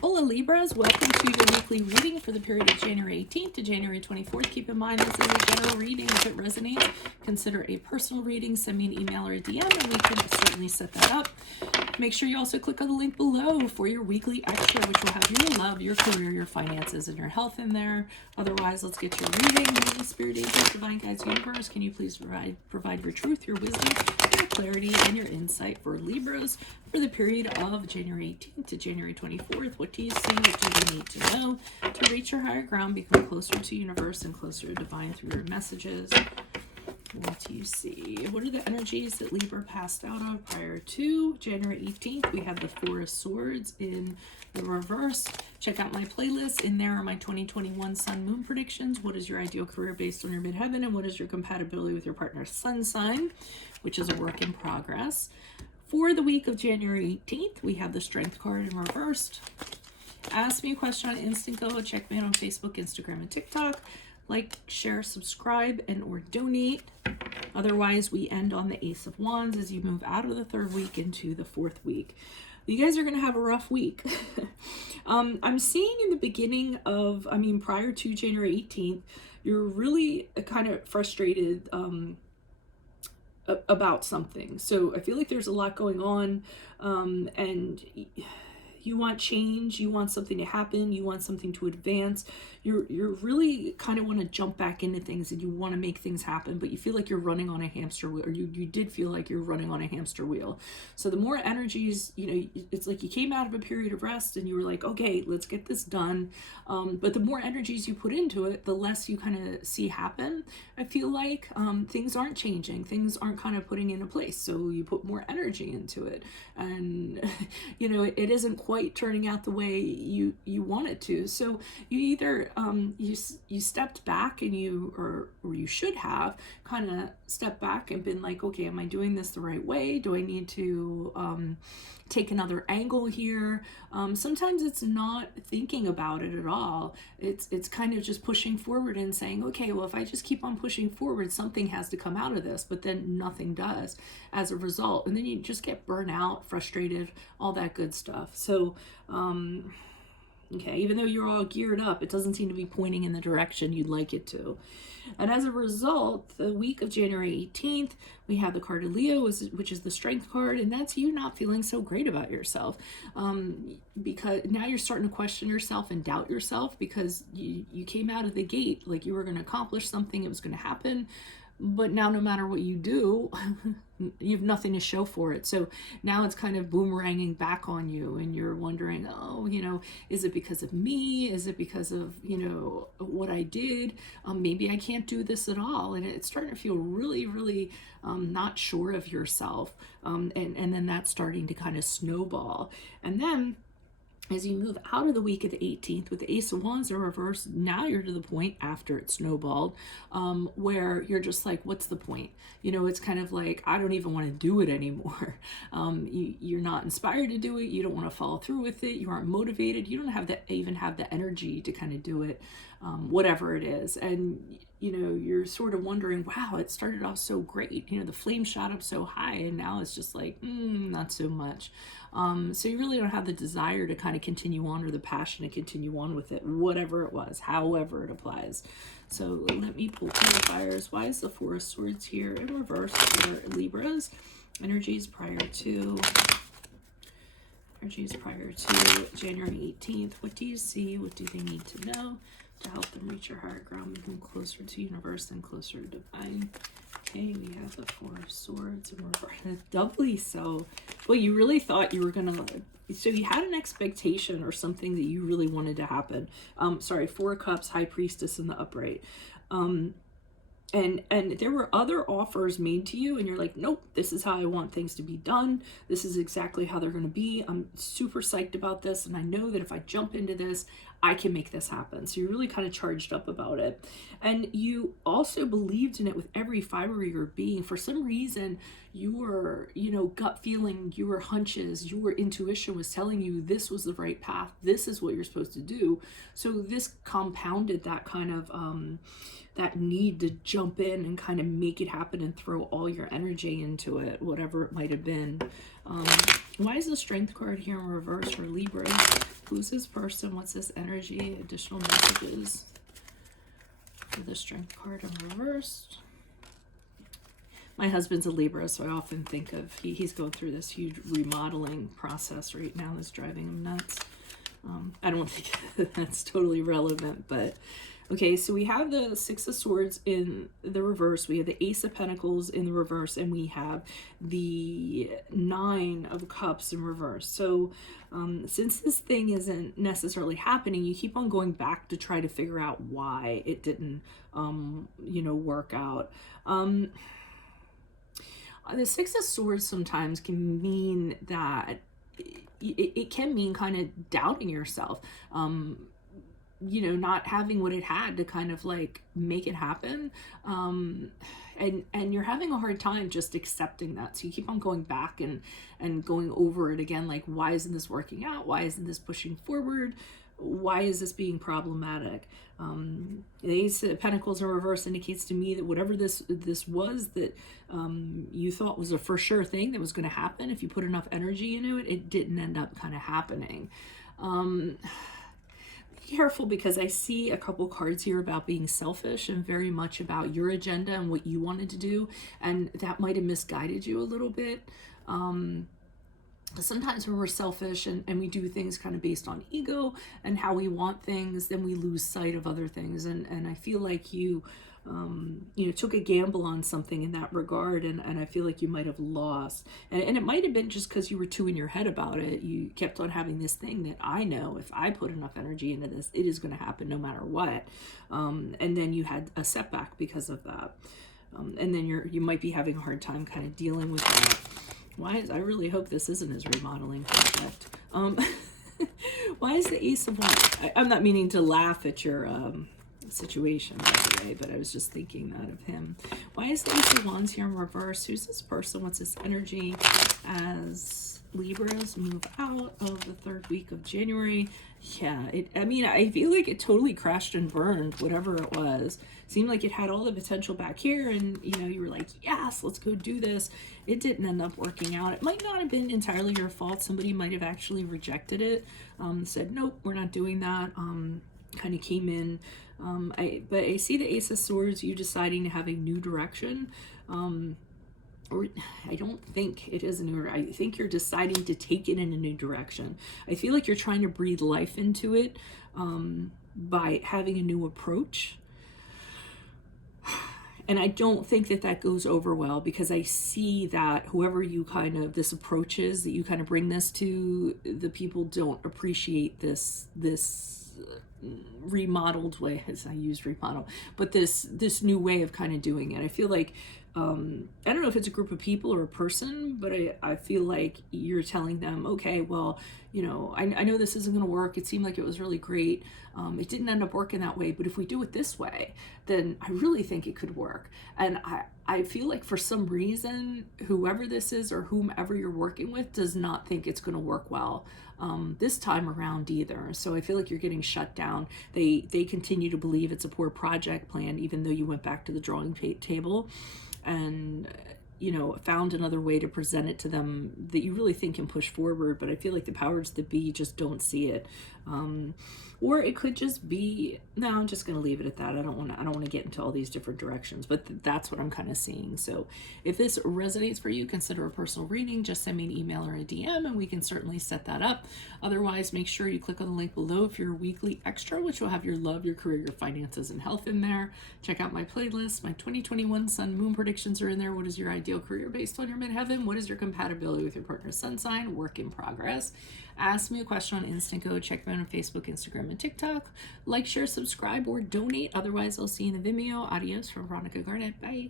Hola Libras, welcome to your weekly reading for the period of January 18th to January 24th. Keep in mind this is a general reading. If it resonates, consider a personal reading. Send me an email or a DM and we can certainly set that up. Make sure you also click on the link below for your weekly extra, which will have your love, your career, your finances, and your health in there. Otherwise, let's get to your reading. Holy Spirit, angels, divine guides, universe, can you please provide your truth, your wisdom, your clarity, and your insight for Libras for the period of January 18th to January 24th. What do you see? What do you need to know to reach your higher ground, become closer to universe and closer to divine through your messages? What do you see? What are the energies that Libra passed out of prior to January 18th? We have the Four of Swords in the reverse. Check out my playlist. In there are my 2021 Sun Moon predictions. What is your ideal career based on your midheaven? And what is your compatibility with your partner's sun sign, which is a work in progress. For the week of January 18th, we have the Strength card in reversed. Ask me a question on Instant Go. Check me out on Facebook, Instagram, and TikTok. Like, share, subscribe, and or donate. Otherwise, we end on the Ace of Wands as you move out of the third week into the fourth week. You guys are going to have a rough week. I'm seeing in the beginning of, prior to January 18th, you're really kind of frustrated about something. So I feel like there's a lot going on, and you want change, you want something to happen, you want something to advance. You're really kind of want to jump back into things and you want to make things happen, but you feel like you're running on a hamster wheel, or you did feel like you're running on a hamster wheel. So the more energies, it's like you came out of a period of rest and you were like, okay, let's get this done. But the more energies you put into it, the less you kind of see happen. I feel like things aren't changing, things aren't kind of putting into place. So you put more energy into it, and it isn't quite turning out the way you want it to. So you either you stepped back and or you should have kind of stepped back and been like, okay, am I doing this the right way? Do I need to take another angle here? Sometimes it's not thinking about it at all. It's kind of just pushing forward and saying, okay, well, if I just keep on pushing forward, something has to come out of this, but then nothing does as a result. And then you just get burnt out, frustrated, all that good stuff. So, okay, even though you're all geared up, it doesn't seem to be pointing in the direction you'd like it to. And as a result, the week of January 18th, we have the card of Leo, which is the Strength card, and that's you not feeling so great about yourself. Because now you're starting to question yourself and doubt yourself, because you came out of the gate like you were going to accomplish something, it was going to happen. But now no matter what you do, you have nothing to show for it. So now it's kind of boomeranging back on you, and you're wondering, oh, is it because of me? Is it because of, what I did? Maybe I can't do this at all. And it's starting to feel really, really not sure of yourself. And then that's starting to kind of snowball. And then as you move out of the week of the 18th with the Ace of Wands in reverse, now you're to the point after it snowballed, where you're just like, what's the point? It's kind of like, I don't even want to do it anymore. You're not inspired to do it. You don't want to follow through with it. You aren't motivated. You don't even have the energy to kind of do it, whatever it is. And you're sort of wondering, wow, it started off so great. The flame shot up so high, and now it's just like, not so much. So you really don't have the desire to kind of continue on, or the passion to continue on with it, whatever it was, however it applies. So let me pull clarifiers. Why is the Four of Swords here in reverse for Libras? Energies prior to January 18th. What do you see? What do they need to know to help them reach your higher ground, moving closer to universe and closer to divine? Okay, we have the Four of Swords and reverse. Doubly so. Well, you really thought you were gonna, so you had an expectation or something that you really wanted to happen. Four of Cups, High Priestess in the upright. And there were other offers made to you, and you're like, nope, this is how I want things to be done. This is exactly how they're going to be. I'm super psyched about this, and I know that if I jump into this, I can make this happen. So you're really kind of charged up about it. And you also believed in it with every fiber of your being. For some reason, your, gut feeling, your hunches, your intuition was telling you this was the right path. This is what you're supposed to do. So this compounded that kind of, that need to jump in and kind of make it happen and throw all your energy into it, whatever it might have been. Why is the Strength card here in reverse for Libra? Who's this person? What's this energy? Additional messages for the Strength card in reverse. My husband's a Libra, so I often think of, he's going through this huge remodeling process right now that's driving him nuts. I don't think that's totally relevant, but okay, so we have the Six of Swords in the reverse, we have the Ace of Pentacles in the reverse, and we have the Nine of Cups in reverse. So since this thing isn't necessarily happening, you keep on going back to try to figure out why it didn't, you know, work out. The Six of Swords sometimes can mean that it can mean kind of doubting yourself, you know, not having what it had to kind of like make it happen. And you're having a hard time just accepting that. So you keep on going back and going over it again. Like, why isn't this working out? Why isn't this pushing forward? Why is this being problematic? The Ace of Pentacles in reverse indicates to me that whatever this was that you thought was a for sure thing that was going to happen, if you put enough energy into it, it didn't end up kind of happening. Be careful, because I see a couple cards here about being selfish and very much about your agenda and what you wanted to do, and that might have misguided you a little bit. Sometimes when we're selfish and we do things kind of based on ego and how we want things, then we lose sight of other things. And I feel like you know, took a gamble on something in that regard, and I feel like you might have lost. And it might have been just because you were too in your head about it. You kept on having this thing that, I know if I put enough energy into this, it is going to happen no matter what. And then you had a setback because of that. And then you might be having a hard time kind of dealing with that. I really hope this isn't his remodeling project. Why is the Ace of Wands? I'm not meaning to laugh at your situation, by the way, but I was just thinking that of him. Why is the Ace of Wands here in reverse? Who's this person? What's this energy as Libras move out of the third week of January? Yeah, I mean, I feel like it totally crashed and burned, whatever it was. Seemed like it had all the potential back here, and you know, you were like, yes, let's go do this. It didn't end up working out. It might not have been entirely your fault. Somebody might have actually rejected it, said, nope, we're not doing that, kind of came in. But I see the Ace of Swords, you deciding to have a new direction. Or I don't think it is a new, I think you're deciding to take it in a new direction. I feel like you're trying to breathe life into it by having a new approach. And I don't think that that goes over well, because I see that whoever you kind of, this approach is, that you kind of bring this to, the people don't appreciate this remodeled way, as I used remodel, but this new way of kind of doing it. I feel like, I don't know if it's a group of people or a person, but I feel like you're telling them, okay, well, you know, I know this isn't going to work. It seemed like it was really great. It didn't end up working that way, but if we do it this way, then I really think it could work. And I feel like for some reason, whoever this is or whomever you're working with does not think it's going to work well this time around either. So I feel like you're getting shut down. They continue to believe it's a poor project plan, even though you went back to the drawing table and, you know, found another way to present it to them that you really think can push forward. But I feel like the powers that be just don't see it. Or it could just be, no, I'm just going to leave it at that. I don't want to get into all these different directions, but that's what I'm kind of seeing. So if this resonates for you, consider a personal reading. Just send me an email or a DM and we can certainly set that up. Otherwise, make sure you click on the link below for your weekly extra, which will have your love, your career, your finances, and health in there. Check out my playlist. My 2021 Sun Moon predictions are in there. What is your ideal career based on your midheaven? What is your compatibility with your partner's sun sign? Work in progress. Ask me a question on Instant Code. Check me out on Facebook, Instagram, and TikTok. Like, share, subscribe, or donate. Otherwise, I'll see you in the Vimeo. Adios from Veronica Garnett. Bye.